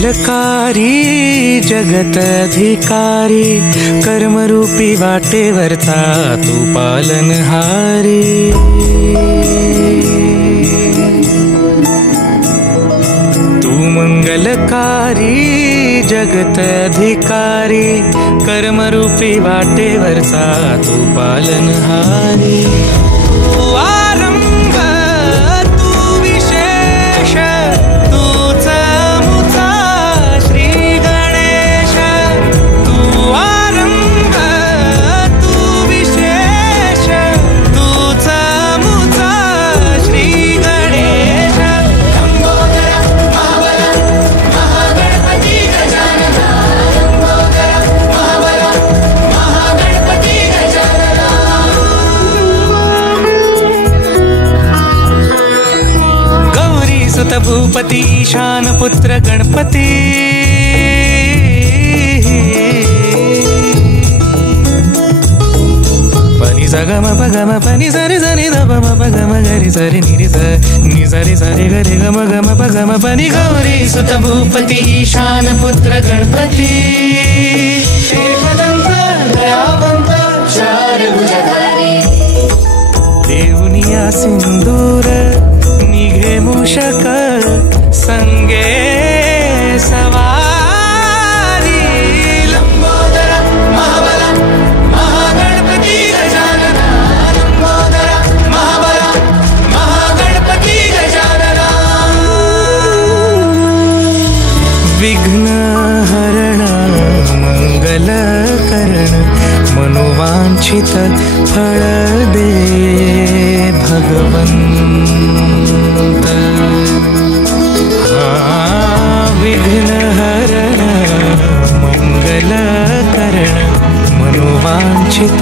मंगलकारी जगत अधिकारी, कर्मरूपी वाटेवरचा तू पालनहारी। तू मंगलकारी जगत अधिकारी, कर्मरूपी वाटेवरचा तू पालनहारी। तू आरंभ तू विशेष, तूच मुचा श्री गणेश। तू आरंभ तू विशेष, तूच मुचा श्री गणेश। लंबोदर महाबल महागणपती गजानना, लंबोदर महाबल महागणपती गजानना। गौरी सुत भूपती ईशान पुत्र गणपती, पनी सगम पगम पनी सरि सनि धप म पगम गरि सरि नि सरि सरि गरि गम गम पगम पनी। गौरी सुत भूपती ईशान पुत्र गणपती, शेषदंत दयावंत चारुभुजधारी। देवनिया सिंदूर निघे मूषक, संगे सवारी। लंबोदर महाबल महागणपती गजानना, लंबोदर महाबल महागणपती गजानना। विघ्न हरण मंगल करण, मनोवांछित फळ दे भगवंत। विघ्न हरण मंगल करण, मनोवांछित